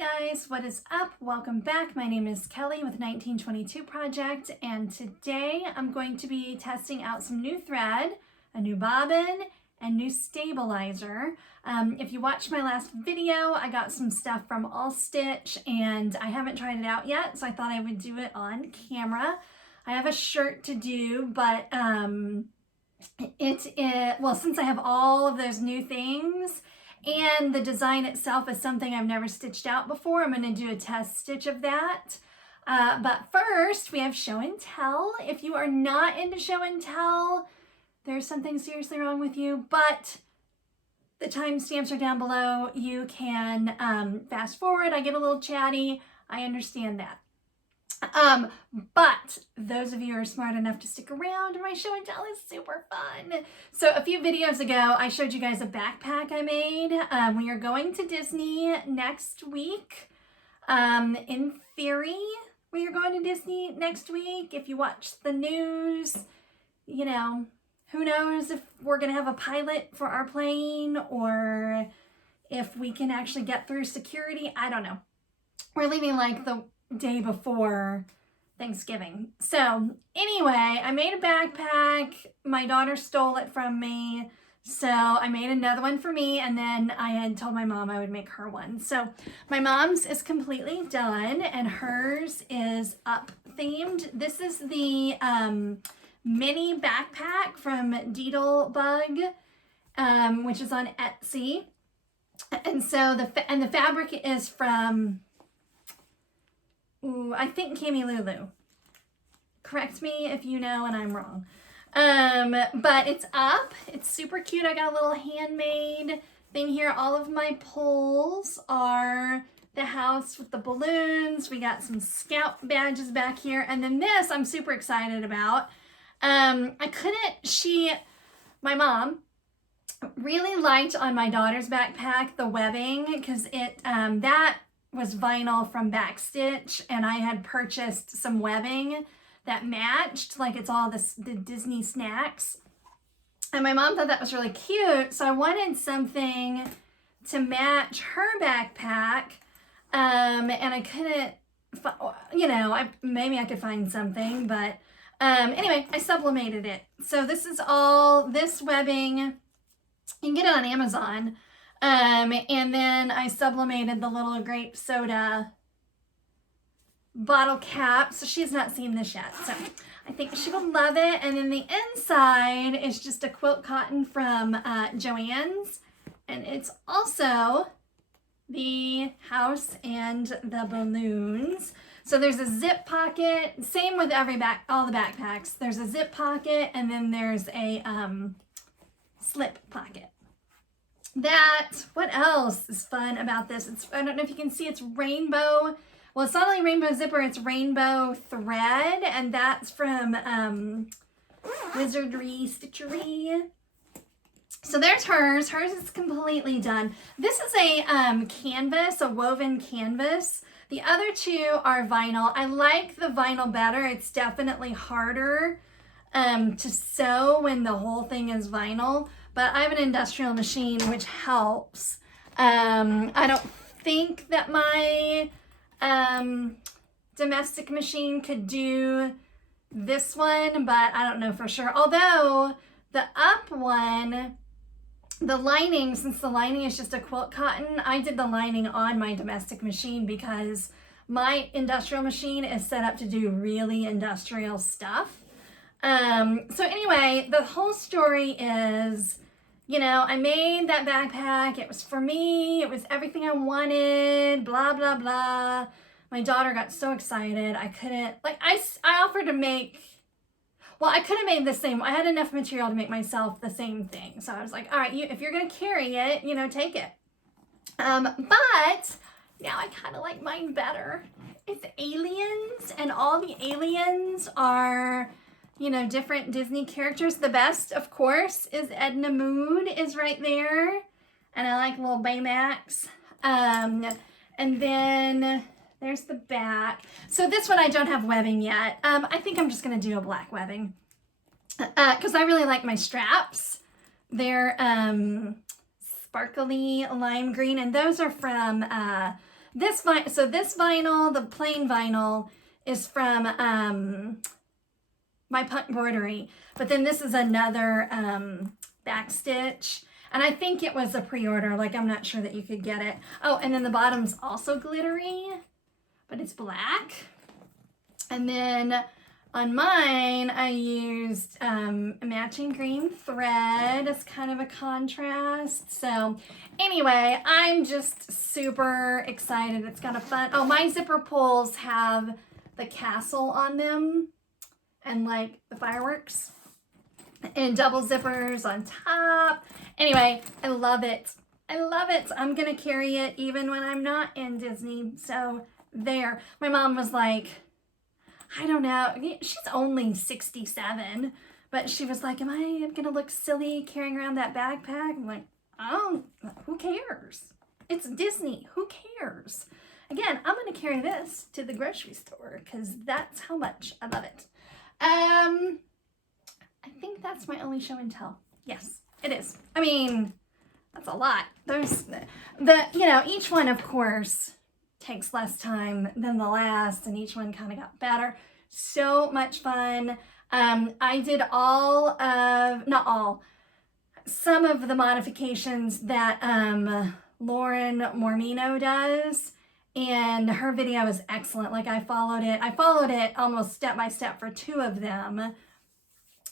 guys, what is up? Welcome back. My name is Kelly with 1922 Project, and today I'm going to be testing out some new thread, a new bobbin, and new stabilizer. If you watched my last video, I got some stuff from Allstitch and I haven't tried it out yet, so I thought I would do it on camera. I have a shirt to do, but since I have all of those new things, and the design itself is something I've never stitched out before, I'm going to do a test stitch of that. But first, we have show and tell. If you are not into show and tell, there's something seriously wrong with you, but the timestamps are down below. You can fast forward. I get a little chatty. I understand that. But those of you who are smart enough to stick around, my show and tell is super fun. So a few videos ago, I showed you guys a backpack I made. We are going to Disney next week. In theory, we are going to Disney next week. If you watch the news, you know, who knows if we're going to have a pilot for our plane or if we can actually get through security. I don't know. We're leaving like the day before Thanksgiving. So anyway, I made a backpack. My daughter stole it from me. So I made another one for me, and then I had told my mom I would make her one. So my mom's is completely done and hers is up themed. This is the mini backpack from Deedlebug, which is on Etsy. And so the fabric is from I think Cami Lulu. Correct me if you know and I'm wrong. But it's up. It's super cute. I got a little handmade thing here. All of my pulls are the house with the balloons. We got some scout badges back here. And then this I'm super excited about. My mom really liked on my daughter's backpack the webbing because that was vinyl from Backstitch, and I had purchased some webbing that matched, like it's all the Disney snacks. And my mom thought that was really cute, so I wanted something to match her backpack, and I couldn't, maybe I could find something, but anyway, I sublimated it. So this is all this webbing. You can get it on Amazon. And then I sublimated the little grape soda bottle cap. So she's not seen this yet. So I think she will love it. And then the inside is just a quilt cotton from Joann's. And it's also the house and the balloons. So there's a zip pocket. Same with all the backpacks. There's a zip pocket and then there's a slip pocket. What else is fun about this? I don't know if you can see, it's rainbow. Well, it's not only rainbow zipper, it's rainbow thread, and that's from Wizardry Stitchery. So there's hers. Hers is completely done. This is a canvas, a woven canvas. The other two are vinyl. I like the vinyl better. It's definitely harder to sew when the whole thing is vinyl. But I have an industrial machine, which helps. I don't think that my domestic machine could do this one, but I don't know for sure. Although the up one, the lining, since the lining is just a quilt cotton, I did the lining on my domestic machine because my industrial machine is set up to do really industrial stuff. So anyway, the whole story is, I made that backpack. It was for me. It was everything I wanted, blah, blah, blah. My daughter got so excited. I couldn't, I offered to make, I could have made the same. I had enough material to make myself the same thing. So I was like, all right, if you're going to carry it, take it. But now I kind of like mine better. It's aliens, and all the aliens are different Disney characters. The best, of course, is Edna Mood is right there. And I like little Baymax. And then there's the back. So this one I don't have webbing yet. I think I'm just going to do a black webbing. Because I really like my straps. They're sparkly lime green. And those are from this vinyl, the plain vinyl, is from my Embroidery, but then this is another backstitch, and I think it was a pre-order. Like, I'm not sure that you could get it. Oh, and then the bottom's also glittery, but it's black. And then on mine, I used matching green thread as kind of a contrast. So anyway, I'm just super excited. It's got a fun, oh, my zipper pulls have the castle on them and like the fireworks and double zippers on top. Anyway, I love it. I love it. I'm gonna carry it even when I'm not in Disney. So there. My mom was like, I don't know, she's only 67, but she was like, am I gonna look silly carrying around that backpack? I'm like, oh, who cares? It's Disney, who cares? Again, I'm gonna carry this to the grocery store because that's how much I love it. I think that's my only show and tell. Yes, it is. I mean, that's a lot. There's each one, of course, takes less time than the last, and each one kind of got better. So much fun. I did some of the modifications that Lauren Mormino does, and her video is excellent. Like, I followed it almost step by step for 2 of them,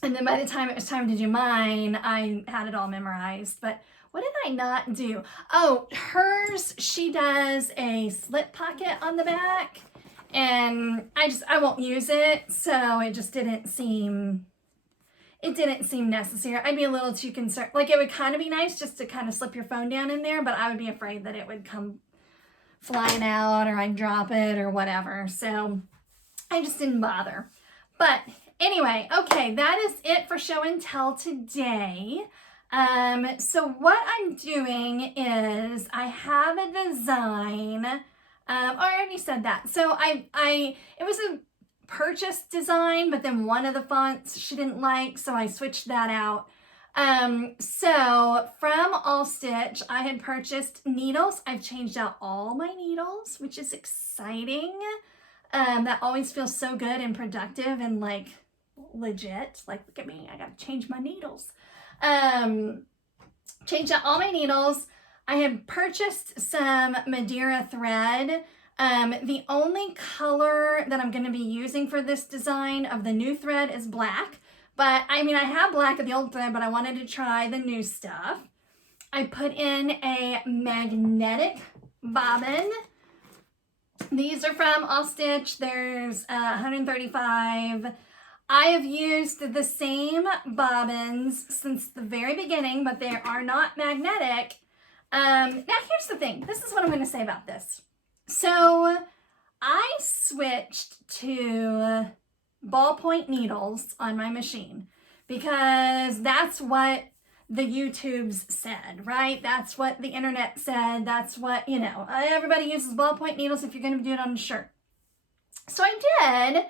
and then by the time it was time to do mine, I had it all memorized. But what did I not do? Oh, hers, she does a slip pocket on the back, and I won't use it, so it just didn't seem necessary. I'd be a little too concerned. Like, it would kind of be nice just to kind of slip your phone down in there, but I would be afraid that it would come flying out or I'd drop it or whatever. So I just didn't bother. But anyway, okay, that is it for show and tell today. So what I'm doing is I have a design. I already said that. So it was a purchase design, but then one of the fonts she didn't like, so I switched that out. So from Allstitch, I had purchased needles. I've changed out all my needles, which is exciting. That always feels so good and productive and like legit. Like, look at me, I gotta change my needles. Changed out all my needles. I had purchased some Madeira thread. The only color that I'm going to be using for this design of the new thread is black. But I mean, I have black of the old thread, but I wanted to try the new stuff. I put in a magnetic bobbin. These are from Allstitch. There's 135. I have used the same bobbins since the very beginning, but they are not magnetic. Now here's the thing. This is what I'm going to say about this. So I switched to ballpoint needles on my machine because that's what the YouTubes said, right? That's what the internet said. That's what, everybody uses ballpoint needles if you're going to do it on a shirt. So I did.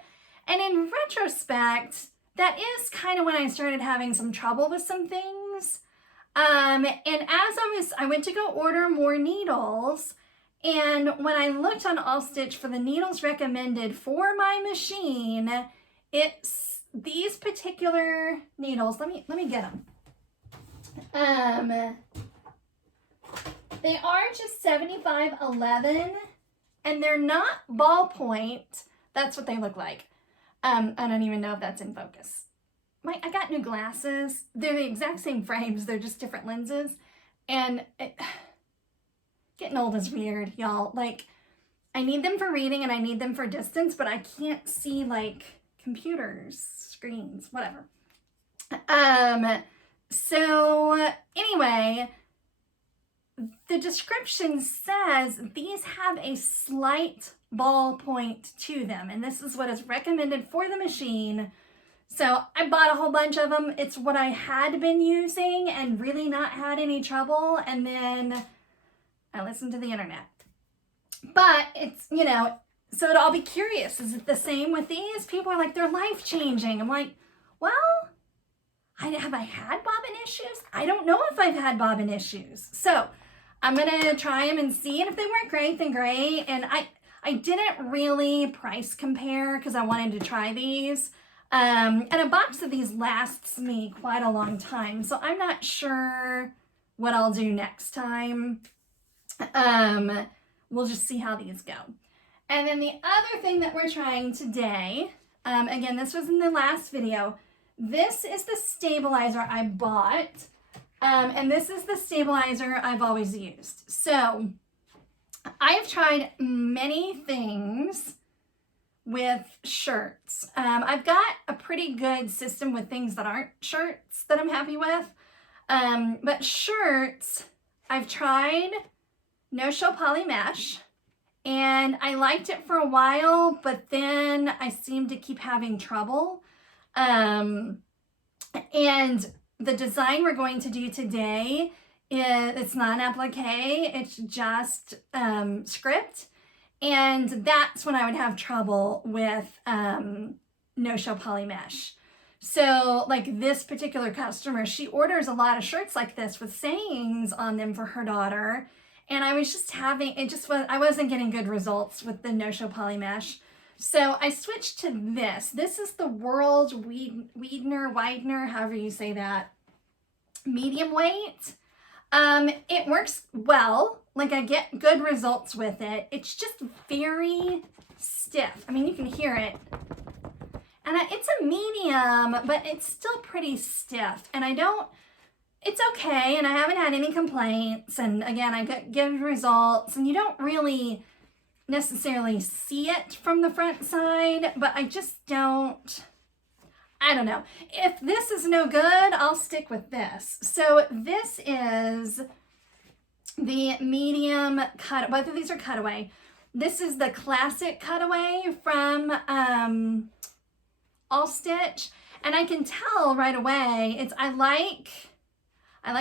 And in retrospect, that is kind of when I started having some trouble with some things. And as I went to go order more needles, and when I looked on Allstitch for the needles recommended for my machine, it's these particular needles. Let me get them. They are just 7511, and they're not ballpoint. That's what they look like. I don't even know if that's in focus. I got new glasses. They're the exact same frames. They're just different lenses. And getting old is weird, y'all. Like, I need them for reading and I need them for distance, but I can't see, like, computers, screens, whatever. So anyway, the description says these have a slight ballpoint to them, and this is what is recommended for the machine. So I bought a whole bunch of them. It's what I had been using and really not had any trouble, and then I listened to the internet. But it's, so I'll be curious, is it the same with these? People are like, they're life-changing. I'm like, well, have I had bobbin issues? I don't know if I've had bobbin issues. So I'm gonna try them and see, and if they work great, then great. And I didn't really price compare because I wanted to try these. And a box of these lasts me quite a long time, so I'm not sure what I'll do next time. We'll just see how these go. And then the other thing that we're trying today, again, this was in the last video. This is the stabilizer I bought, and this is the stabilizer I've always used. So I've tried many things with shirts. I've got a pretty good system with things that aren't shirts that I'm happy with. But shirts, I've tried no-show poly mesh, and I liked it for a while, but then I seemed to keep having trouble. And the design we're going to do today it's not an applique, it's just script. And that's when I would have trouble with no-show poly mesh. So like this particular customer, she orders a lot of shirts like this with sayings on them for her daughter. And I was just having, I wasn't getting good results with the no-show poly mesh. So I switched to this. This is the World Widener, however you say that, medium weight. It works well. Like I get good results with it. It's just very stiff. I mean, you can hear it. And it's a medium, but it's still pretty stiff. And it's okay. And I haven't had any complaints. And again, I get good results. And you don't really necessarily see it from the front side, but I don't know. If this is no good, I'll stick with this. So this is the medium cut. Both of these are cutaway. This is the classic cutaway from Allstitch, and I can tell right away. I like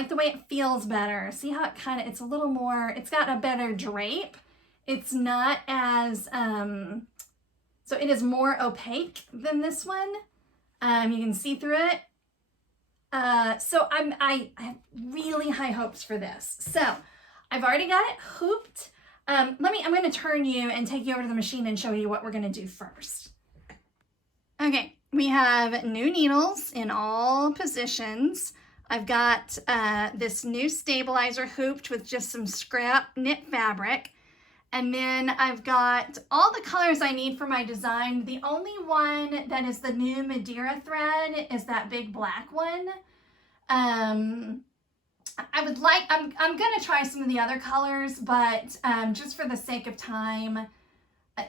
the way it feels better. See how it's a little more. It's got a better drape. It's not as so it is more opaque than this one. You can see through it. So I have really high hopes for this. So I've already got it hooped. I'm going to turn you and take you over to the machine and show you what we're going to do first. Okay, we have new needles in all positions. I've got this new stabilizer hooped with just some scrap knit fabric. And then I've got all the colors I need for my design. The only one that is the new Madeira thread is that big black one. I'm gonna try some of the other colors, but just for the sake of time,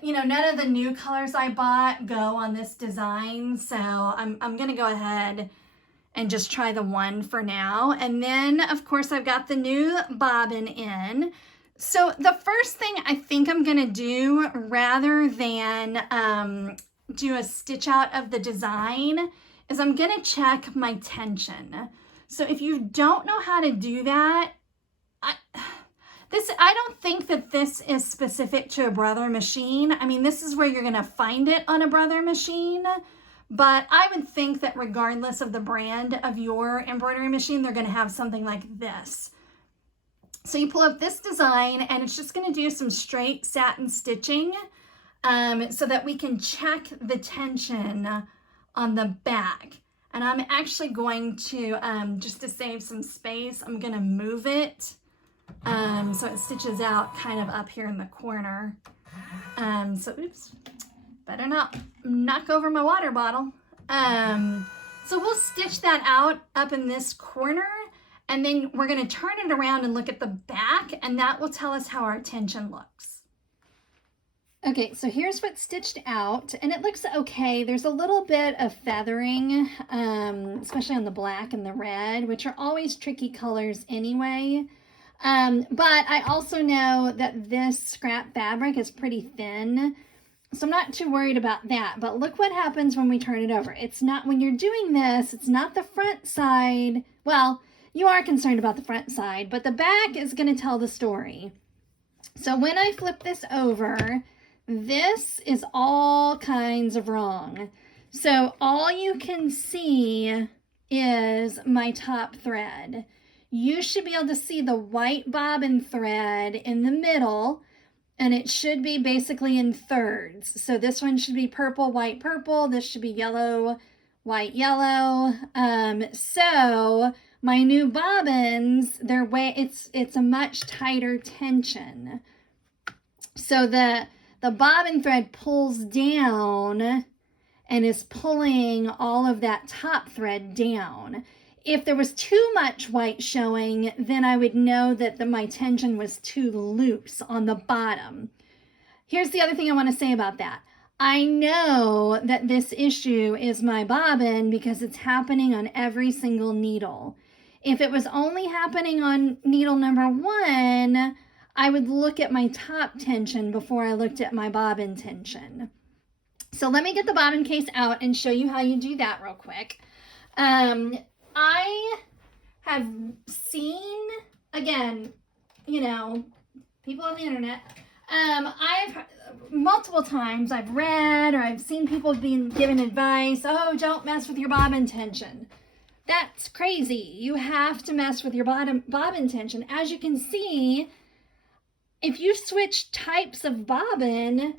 none of the new colors I bought go on this design. So I'm gonna go ahead and just try the one for now. And then of course I've got the new bobbin in. So the first thing I think I'm gonna do, rather than do a stitch out of the design, is I'm gonna check my tension. So if you don't know how to do that, I don't think that this is specific to a Brother machine. I mean, this is where you're gonna find it on a Brother machine, but I would think that regardless of the brand of your embroidery machine, they're gonna have something like this. So you pull up this design, and it's just gonna do some straight satin stitching so that we can check the tension on the back. And I'm actually going to, just to save some space, I'm gonna move it so it stitches out kind of up here in the corner. So oops, better not knock over my water bottle. So we'll stitch that out up in this corner, and then we're gonna turn it around and look at the back, and that will tell us how our tension looks. Okay, so here's what's stitched out, and it looks okay. There's a little bit of feathering, especially on the black and the red, which are always tricky colors anyway. But I also know that this scrap fabric is pretty thin, so I'm not too worried about that. But look what happens when we turn it over. It's not, when you're doing this, it's not the front side. Well, you are concerned about the front side, but the back is going to tell the story. So when I flip this over, this is all kinds of wrong. So all you can see is my top thread. you should be able to see the white bobbin thread in the middle, and it should be basically in thirds. So this one should be purple, white, purple. This should be yellow, white, yellow. So my new bobbins, it's a much tighter tension. So the bobbin thread pulls down and is pulling all of that top thread down. If there was too much white showing, then I would know that my tension was too loose on the bottom. Here's the other thing I want to say about that. I know that this issue is my bobbin because it's happening on every single needle. If it was only happening on needle number 1, I would look at my top tension before I looked at my bobbin tension. So let me get the bobbin case out and show you how you do that real quick. I have seen, again, you know, people on the internet, I've multiple times I've read or I've seen people being given advice, oh, don't mess with your bobbin tension. That's crazy. You have to mess with your bobbin tension. As you can see, if you switch types of bobbin,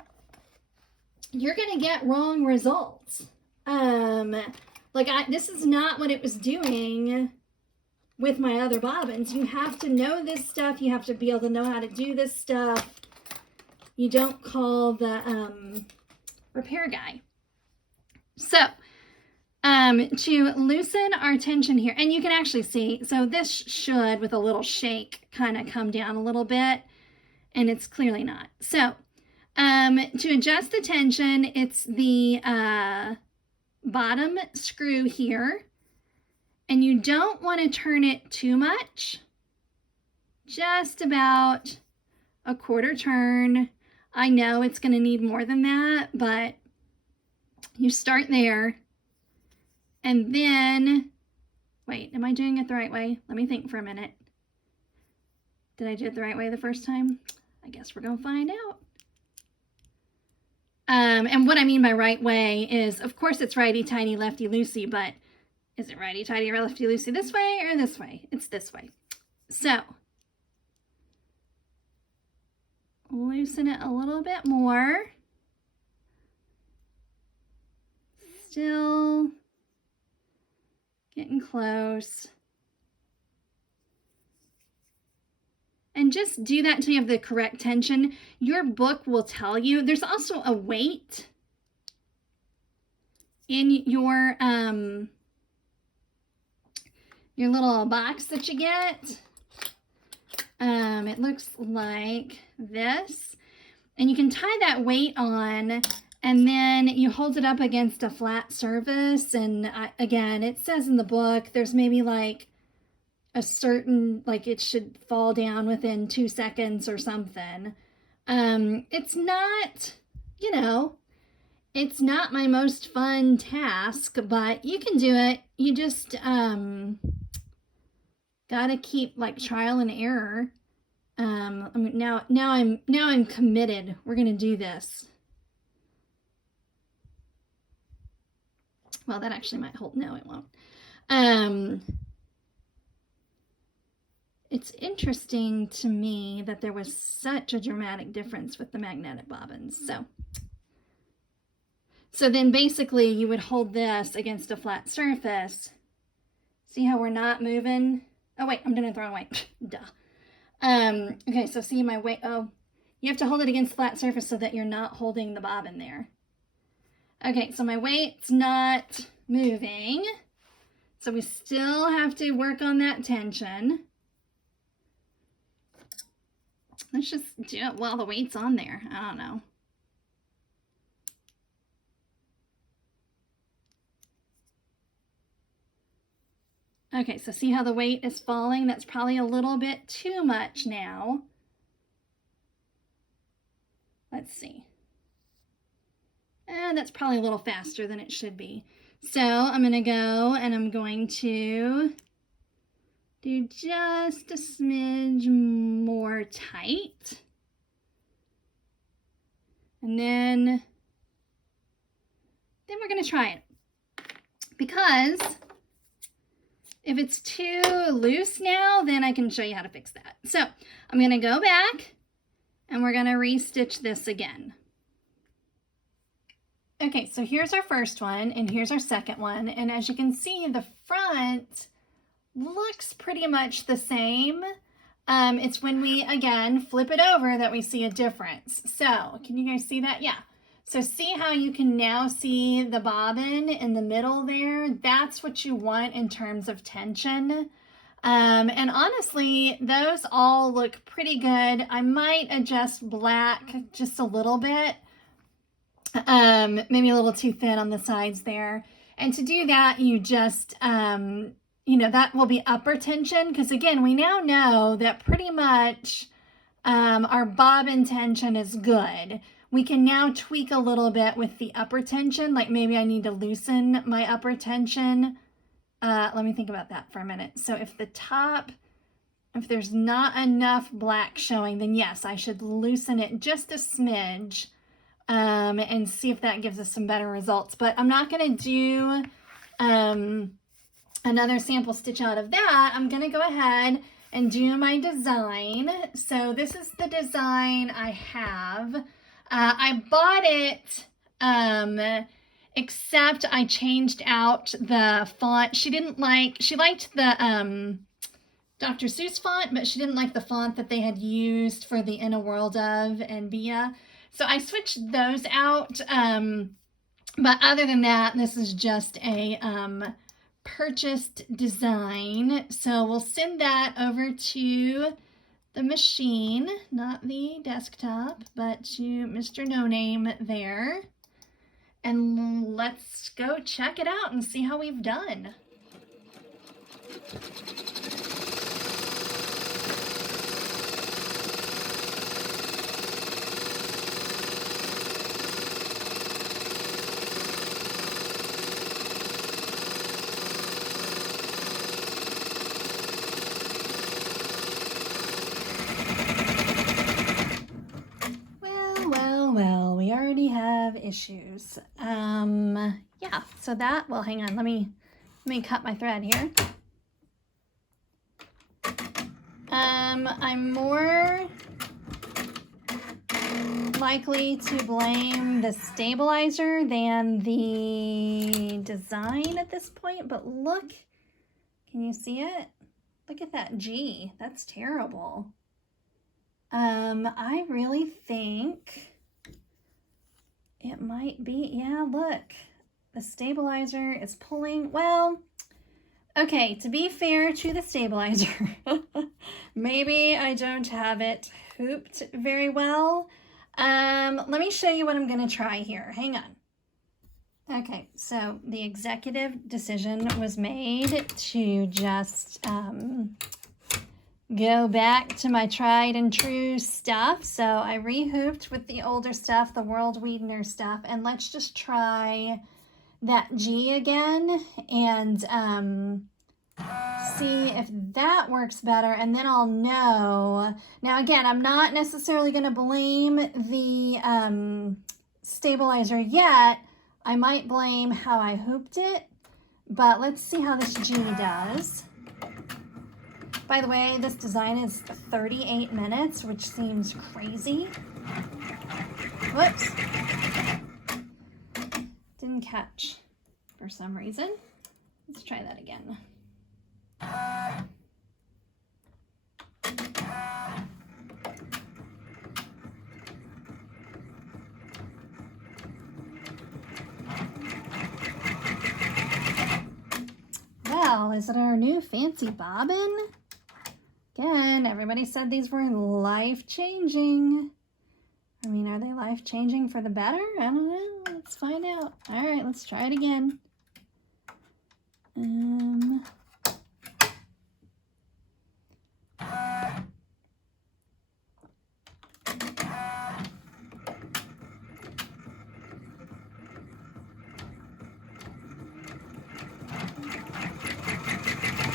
you're going to get wrong results. This is not what it was doing with my other bobbins. You have to know this stuff. You have to be able to know how to do this stuff. You don't call the repair guy. So, to loosen our tension here, and you can actually see, so this should, with a little shake, kind of come down a little bit, and it's clearly not. So, to adjust the tension, it's the bottom screw here, and you don't want to turn it too much, just about a quarter turn. I know it's going to need more than that, but you start there, and then, wait, am I doing it the right way? Let me think for a minute. Did I do it the right way the first time? I guess we're going to find out. And what I mean by right way is, of course, it's righty-tighty, lefty-loosey, but is it righty-tighty or lefty-loosey this way or this way? It's this way. So, loosen it a little bit more. Still getting close. And just do that until you have the correct tension. Your book will tell you. There's also a weight in your little box that you get. It looks like this. And you can tie that weight on, and then you hold it up against a flat surface. And again, it says in the book, there's maybe like a certain, like it should fall down within 2 seconds or something. It's not, you know, it's not my most fun task, but you can do it. You just gotta keep like trial and error. Now I'm committed. We're gonna do this. Well, that actually might hold. No, it won't. It's interesting to me that there was such a dramatic difference with the magnetic bobbins. So then basically you would hold this against a flat surface. See how we're not moving? Oh wait, I'm doing it the wrong way. Duh. Okay, so see my weight. Oh, you have to hold it against flat surface so that you're not holding the bobbin there. Okay, so my weight's not moving. So we still have to work on that tension. Let's just do it while the weight's on there. I don't know. Okay, so see how the weight is falling? That's probably a little bit too much now. Let's see. And that's probably a little faster than it should be. So I'm going to go and I'm going to do just a smidge more tight. And then we're going to try it. Because If it's too loose now, then I can show you how to fix that. So I'm going to go back and we're going to restitch this again. Okay, so here's our first one and here's our second one. And as you can see, the front looks pretty much the same. It's when we, again, flip it over that we see a difference. So can you guys see that? Yeah. So see how you can now see the bobbin in the middle there? That's what you want in terms of tension. And honestly, those all look pretty good. I might adjust black just a little bit. Maybe a little too thin on the sides there. And to do that, you just, you know, that will be upper tension. Because again, we now know that pretty much our bobbin tension is good. We can now tweak a little bit with the upper tension. Like maybe I need to loosen my upper tension. Let me think about that for a minute. So if the top, if there's not enough black showing, then yes, I should loosen it just a smidge and see if that gives us some better results. But I'm not going to do another sample stitch out of that. I'm going to go ahead and do my design. So this is the design I have. I bought it, except I changed out the font. She liked the Dr. Seuss font, but she didn't like the font that they had used for the In a World of and Bia. So I switched those out. But other than that, this is just a purchased design. So we'll send that over to the machine, not the desktop, but to Mr. No Name there. And let's go check it out and see how we've done. Well, we already have issues. Yeah, so that, well, hang on, let me cut my thread here. I'm more likely to blame the stabilizer than the design at this point, but look, can you see it? Look at that G, that's terrible. I really think it might be, yeah, look, the stabilizer is pulling. Well, okay, to be fair to the stabilizer, maybe I don't have it hooped very well. Let me show you what I'm going to try here. Hang on. Okay, so the executive decision was made to just go back to my tried and true stuff. So I rehooped with the older stuff, the World Wiedner stuff, and let's just try that G again and see if that works better, and then I'll know. Now again, I'm not necessarily going to blame the stabilizer yet. I might blame how I hooped it, but let's see how this G does. By the way, this design is 38 minutes, which seems crazy. Whoops. Didn't catch for some reason. Let's try that again. Well, is it our new fancy bobbin? Again, everybody said these were life-changing. I mean, are they life-changing for the better? I don't know. Let's find out. All right, let's try it again.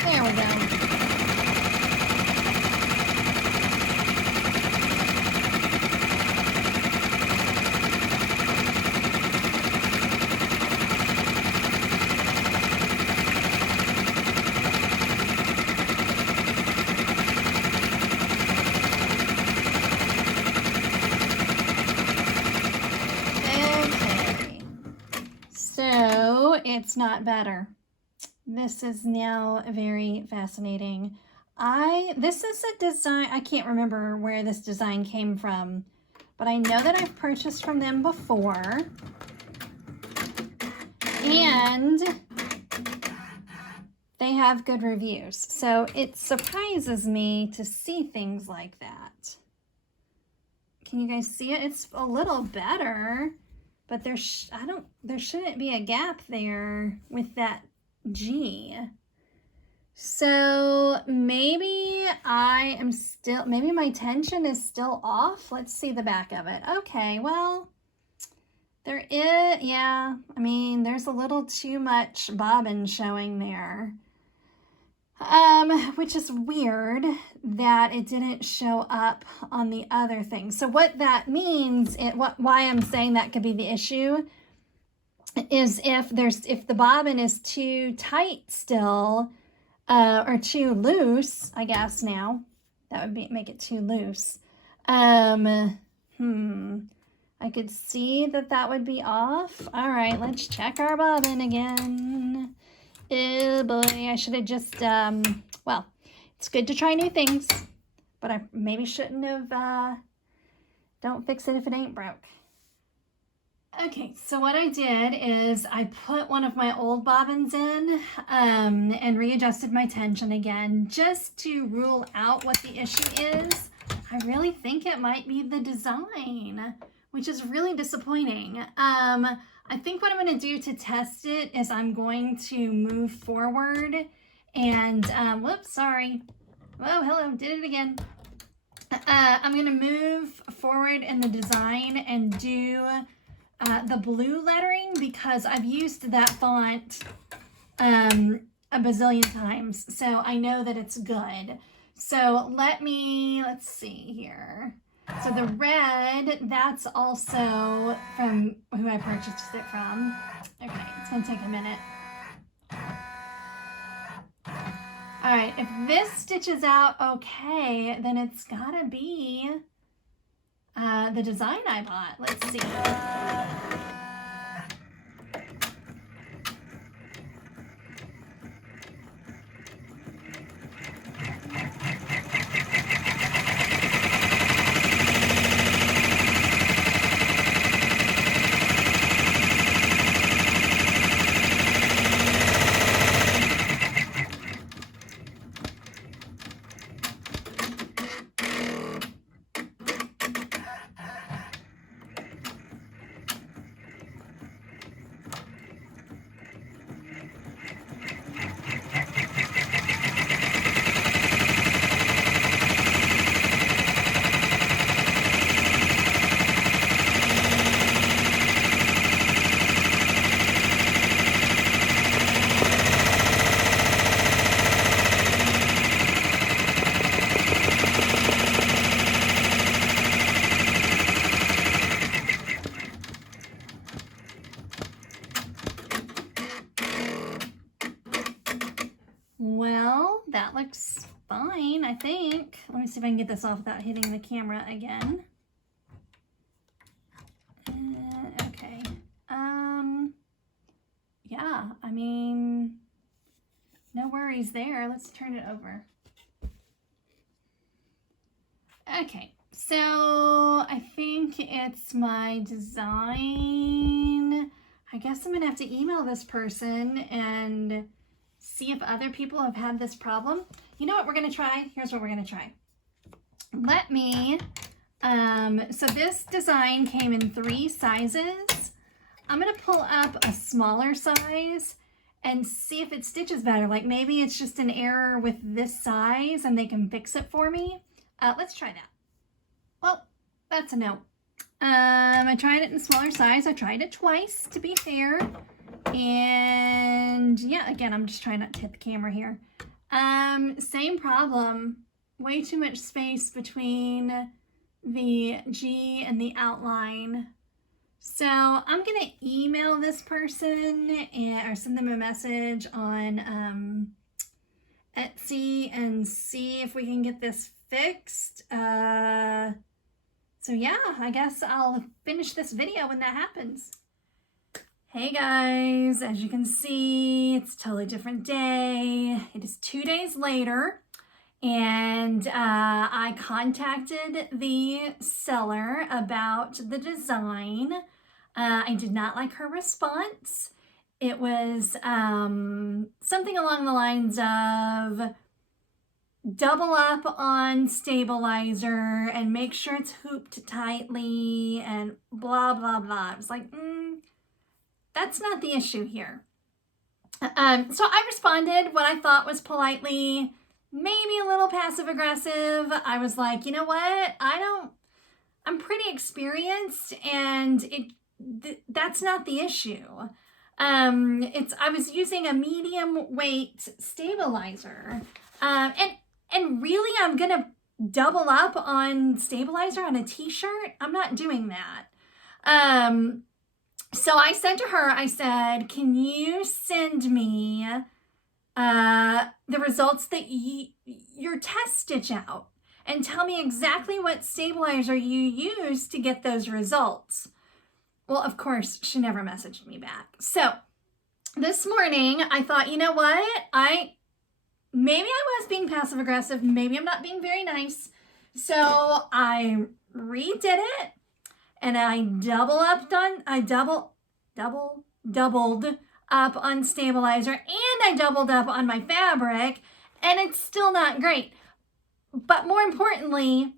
There we go. it's not better. This is now very fascinating. This is a design, I can't remember where this design came from, but I know that I've purchased from them before. And they have good reviews. So it surprises me to see things like that. Can you guys see it? It's a little better, but there shouldn't be a gap there with that G. So maybe maybe my tension is still off. Let's see the back of it. Okay, well, yeah, I mean, there's a little too much bobbin showing there. Which is weird that it didn't show up on the other thing. So what that means, why I'm saying that could be the issue, is if the bobbin is too tight still, or too loose, I guess now, that would make it too loose. I could see that would be off. All right, let's check our bobbin again. Oh boy, I should have just, well, it's good to try new things, but I maybe shouldn't have, don't fix it if it ain't broke. Okay, so what I did is I put one of my old bobbins in and readjusted my tension again just to rule out what the issue is. I really think it might be the design, which is really disappointing. I think what I'm going to do to test it is I'm going to move forward and, whoops, sorry. Whoa, hello, did it again. I'm going to move forward in the design and do the blue lettering because I've used that font a bazillion times, so I know that it's good. So let's see here. So the red, that's also from who I purchased it from. Okay, it's gonna take a minute. All right, if this stitches out okay, then it's gotta be the design I bought. Let's see. Well, that looks fine, I think. Let me see if I can get this off without hitting the camera again. Okay. Yeah, I mean, no worries there. Let's turn it over. Okay, so I think it's my design. I guess I'm gonna have to email this person and see if other people have had this problem. You know what we're gonna try? Here's what we're gonna try. Let me, so this design came in 3 sizes. I'm gonna pull up a smaller size and see if it stitches better. Like maybe it's just an error with this size and they can fix it for me. Let's try that. Well, that's a no. I tried it in a smaller size. I tried it twice to be fair. And yeah, again, I'm just trying not to hit the camera here. Same problem. Way too much space between the G and the outline. So I'm gonna email this person or send them a message on Etsy and see if we can get this fixed. So yeah, I guess I'll finish this video when that happens. Hey guys, as you can see, it's a totally different day. It is 2 days later, and I contacted the seller about the design. I did not like her response. It was something along the lines of double up on stabilizer and make sure it's hooped tightly and blah, blah, blah. I was like, that's not the issue here. So I responded what I thought was politely, maybe a little passive aggressive. I was like, you know what? I'm pretty experienced, and that's not the issue. I was using a medium weight stabilizer, and really I'm gonna double up on stabilizer on a t-shirt. I'm not doing that. So I said to her, I said, can you send me the results that your test stitch out and tell me exactly what stabilizer you used to get those results? Well, of course, she never messaged me back. So this morning I thought, you know what? Maybe I was being passive aggressive. Maybe I'm not being very nice. So I redid it. And I doubled up on stabilizer, and I doubled up on my fabric, and it's still not great. But more importantly,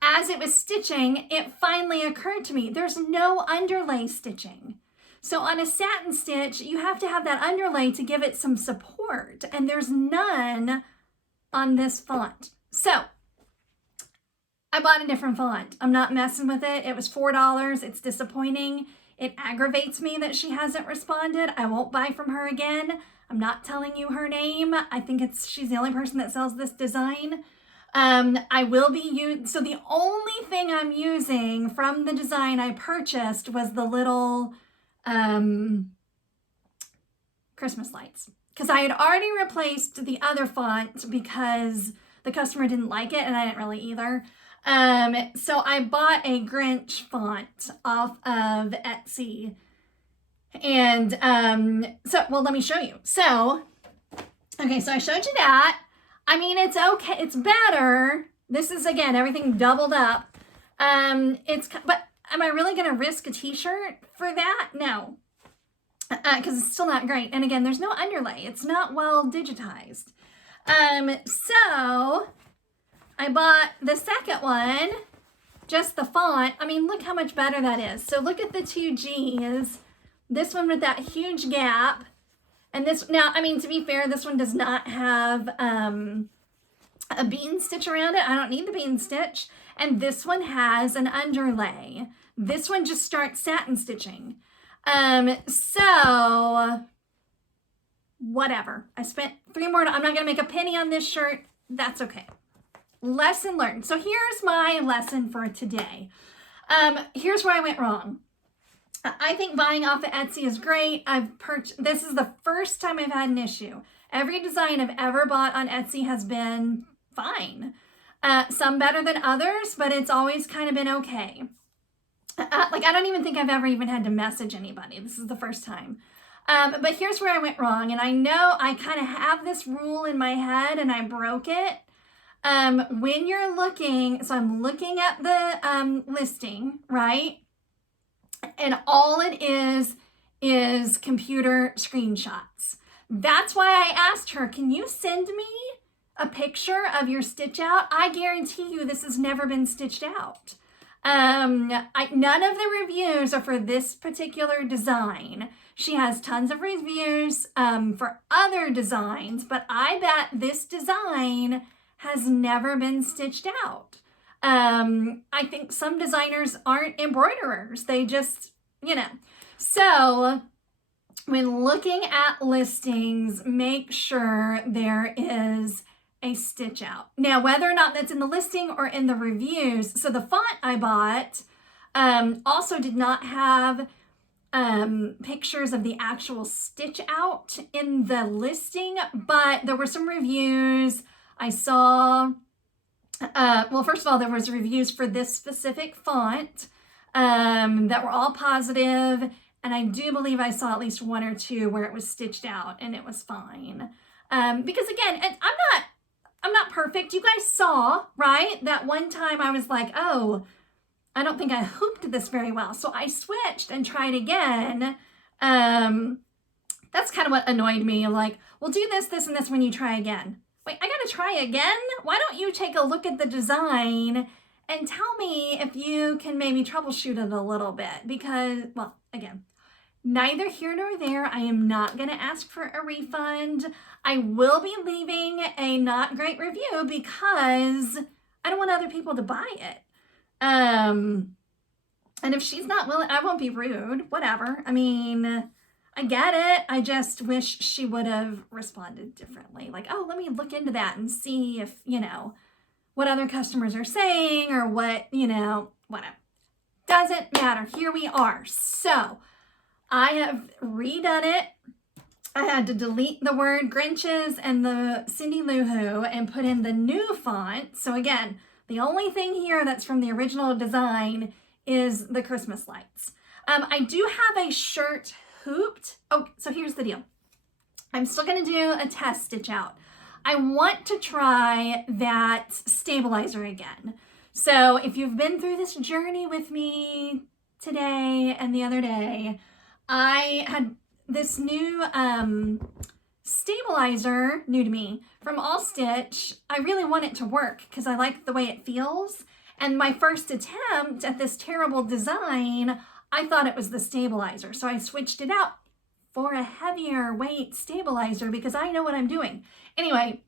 as it was stitching, it finally occurred to me, there's no underlay stitching. So on a satin stitch, you have to have that underlay to give it some support, and there's none on this font. So I bought a different font. I'm not messing with it. It was $4. It's disappointing. It aggravates me that she hasn't responded. I won't buy from her again. I'm not telling you her name. I think she's the only person that sells this design. I will be so the only thing I'm using from the design I purchased was the little Christmas lights, because I had already replaced the other font because the customer didn't like it and I didn't really either. So I bought a Grinch font off of Etsy. And, well, let me show you. So, okay, so I showed you that. I mean, it's okay. It's better. This is, again, everything doubled up. But am I really going to risk a t-shirt for that? No. Because it's still not great. And again, there's no underlay. It's not well digitized. So I bought the second one, just the font. I mean, look how much better that is. So look at the two G's. This one with that huge gap. And this, now, I mean, to be fair, this one does not have a bean stitch around it. I don't need the bean stitch. And this one has an underlay. This one just starts satin stitching. So whatever. I spent $3 more. I'm not going to make a penny on this shirt. That's okay. Lesson learned. So here's my lesson for today. Here's where I went wrong. I think buying off of Etsy is great. This is the first time I've had an issue. Every design I've ever bought on Etsy has been fine. Some better than others, but it's always kind of been okay. Like, I don't even think I've ever even had to message anybody. This is the first time. But here's where I went wrong. And I know I kind of have this rule in my head and I broke it. When you're looking, so I'm looking at the listing, right? And all it is computer screenshots. That's why I asked her, can you send me a picture of your stitch out? I guarantee you this has never been stitched out. None of the reviews are for this particular design. She has tons of reviews for other designs, but I bet this design has never been stitched out. I think some designers aren't embroiderers. They just, So when looking at listings, make sure there is a stitch out. Now, whether or not that's in the listing or in the reviews, so the font I bought also did not have pictures of the actual stitch out in the listing, but there were some reviews I saw. Well, first of all, there was reviews for this specific font that were all positive, And I do believe I saw at least one or two where it was stitched out and it was fine. Because again, I'm not perfect. You guys saw, right? That one time I was like, oh, I don't think I hooped this very well. So I switched and tried again. That's kind of what annoyed me. Like, we'll do this, this, and this when you try again. Wait, I gotta try again? Why don't you take a look at the design and tell me if you can maybe troubleshoot it a little bit? Because, well, again, neither here nor there. I am not gonna ask for a refund. I will be leaving a not great review because I don't want other people to buy it. And if she's not willing, I won't be rude, whatever. I mean, I get it. I just wish she would have responded differently. Like, oh, let me look into that and see if, you know, what other customers are saying or what, you know, whatever. Doesn't matter. Here we are. So I have redone it. I had to delete the word Grinches and the Cindy Lou Who and put in the new font. So again, the only thing here that's from the original design is the Christmas lights. I do have a shirt hooped. Oh, so here's the deal. I'm still going to do a test stitch out. I want to try that stabilizer again. So if you've been through this journey with me today and the other day, I had this new stabilizer, new to me, from Allstitch. I really want it to work because I like the way it feels. And my first attempt at this terrible design, I thought it was the stabilizer. So I switched it out for a heavier weight stabilizer because I know what I'm doing. Anyway,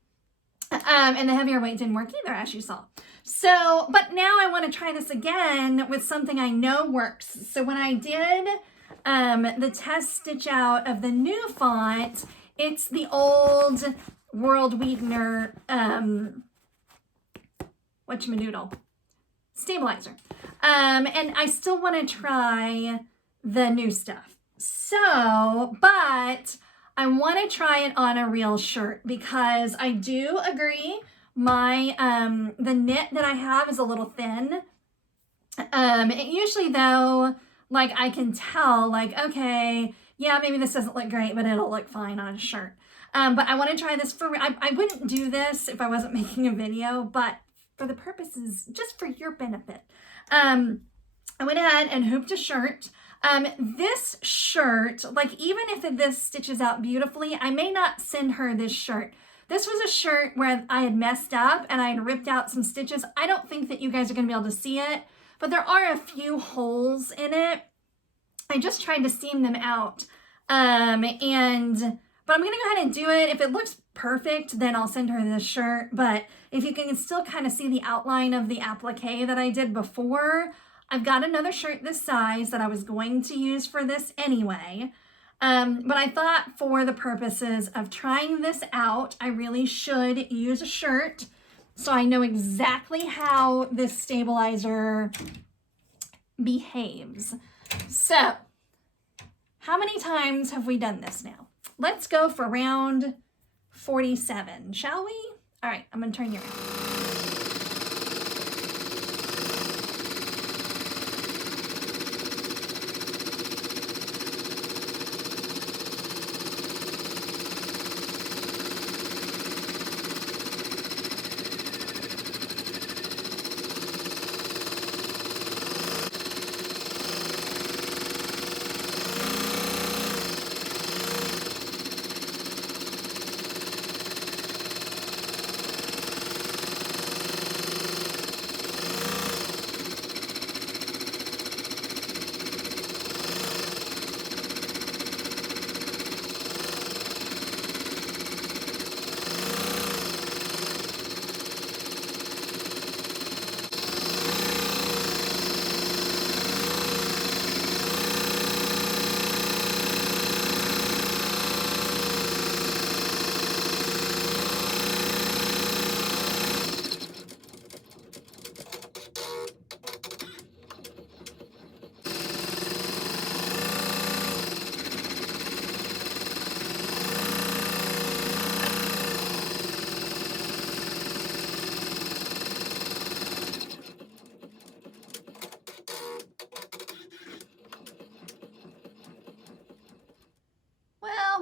and the heavier weight didn't work either, as you saw. So, but now I want to try this again with something I know works. So when I did the test stitch out of the new font, it's the old World Weedner, whatchamadoodle, stabilizer. And I still want to try the new stuff. So, but I want to try it on a real shirt because I do agree my, the knit that I have is a little thin. It usually though, like I can tell like, okay, yeah, maybe this doesn't look great, but it'll look fine on a shirt. But I want to try this for, I wouldn't do this if I wasn't making a video, but for the purposes, just for your benefit. I went ahead and hooped a shirt. This shirt, like even if this stitches out beautifully, I may not send her this shirt. This was a shirt where I had messed up and I had ripped out some stitches. I don't think that you guys are going to be able to see it, but there are a few holes in it. I just tried to seam them out. But I'm going to go ahead and do it. If it looks perfect, then I'll send her this shirt. But if you can still kind of see the outline of the applique that I did before, I've got another shirt this size that I was going to use for this anyway. But I thought for the purposes of trying this out, I really should use a shirt so I know exactly how this stabilizer behaves. So, how many times have we done this now? Let's go for round 47, shall we? All right, I'm gonna turn you around.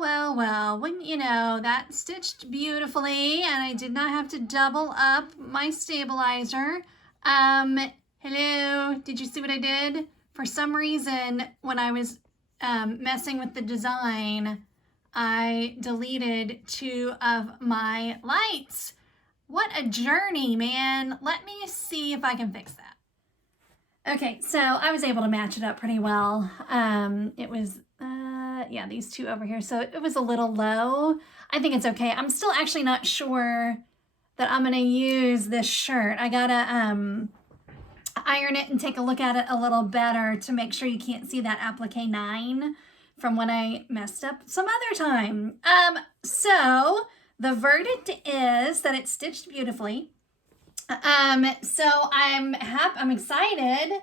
Well, wouldn't you know, that stitched beautifully, and I did not have to double up my stabilizer. Hello, did you see what I did? For some reason, when I was messing with the design, I deleted 2 of my lights. What a journey, man. Let me see if I can fix that. Okay, so I was able to match it up pretty well. It was, yeah, these 2 over here. So it was a little low. I think it's okay. I'm still actually not sure that I'm going to use this shirt. I got to iron it and take a look at it a little better to make sure you can't see that applique 9 from when I messed up some other time. So the verdict is that it's stitched beautifully. So I'm excited.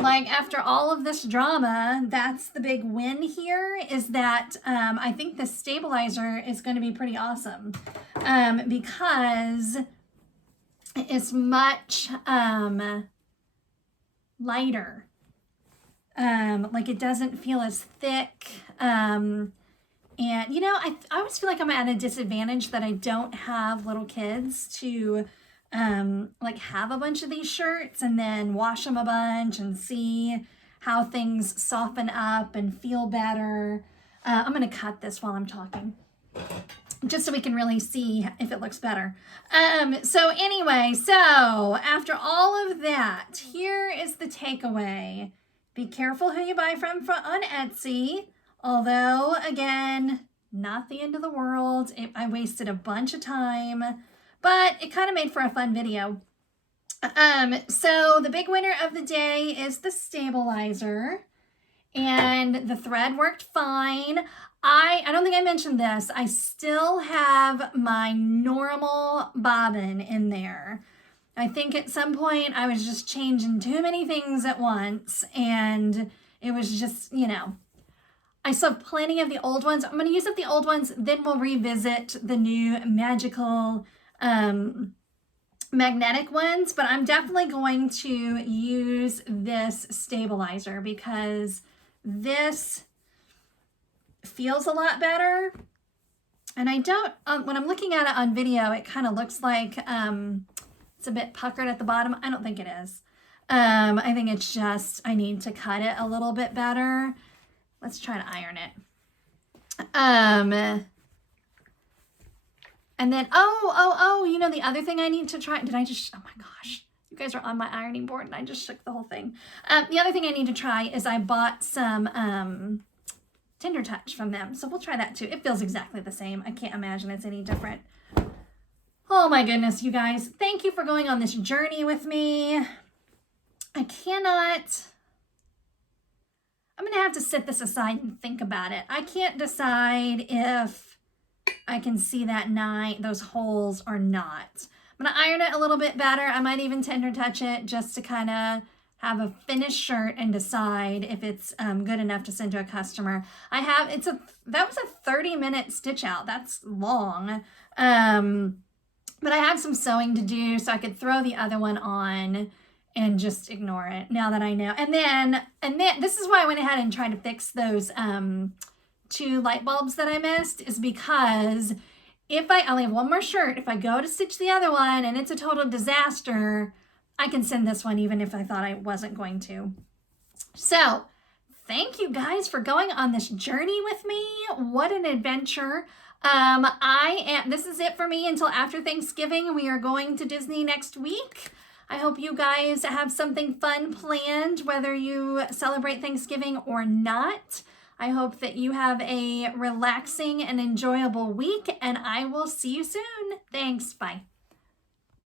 Like, after all of this drama, that's the big win here, is that I think the stabilizer is going to be pretty awesome, because it's much lighter. Like, it doesn't feel as thick. And, you know, I always feel like I'm at a disadvantage that I don't have little kids to like have a bunch of these shirts and then wash them a bunch and see how things soften up and feel better. I'm going to cut this while I'm talking, just so we can really see if it looks better. So anyway, so after all of that, here is the takeaway. Be careful who you buy from on Etsy. Although, again, not the end of the world. I wasted a bunch of time, but it kind of made for a fun video. So the big winner of the day is the stabilizer, and the thread worked fine. I don't think I mentioned this. I still have my normal bobbin in there. I think at some point I was just changing too many things at once, and it was just, you know, I still have plenty of the old ones. I'm going to use up the old ones, then we'll revisit the new magical magnetic ones, but I'm definitely going to use this stabilizer because this feels a lot better. And I don't, when I'm looking at it on video, it kind of looks like it's a bit puckered at the bottom. I don't think it is. I think it's just, I need to cut it a little bit better. Let's try to iron it. And then, you know, the other thing I need to try, oh my gosh, you guys are on my ironing board and I just shook the whole thing. The other thing I need to try is I bought some Tender Touch from them. So we'll try that too. It feels exactly the same. I can't imagine it's any different. Oh my goodness, you guys. Thank you for going on this journey with me. I'm going to have to sit this aside and think about it. I can't decide if I can see those holes or not. I'm going to iron it a little bit better. I might even Tender Touch it just to kind of have a finished shirt and decide if it's good enough to send to a customer. That was a 30-minute stitch out. That's long. But I have some sewing to do, so I could throw the other one on and just ignore it now that I know. And then this is why I went ahead and tried to fix those 2 light bulbs that I missed, is because if I only have one more shirt, if I go to stitch the other one and it's a total disaster, I can send this one even if I thought I wasn't going to. So thank you guys for going on this journey with me. What an adventure. This is it for me until after Thanksgiving. We are going to Disney next week. I hope you guys have something fun planned, whether you celebrate Thanksgiving or not. I hope that you have a relaxing and enjoyable week, and I will see you soon. Thanks. Bye.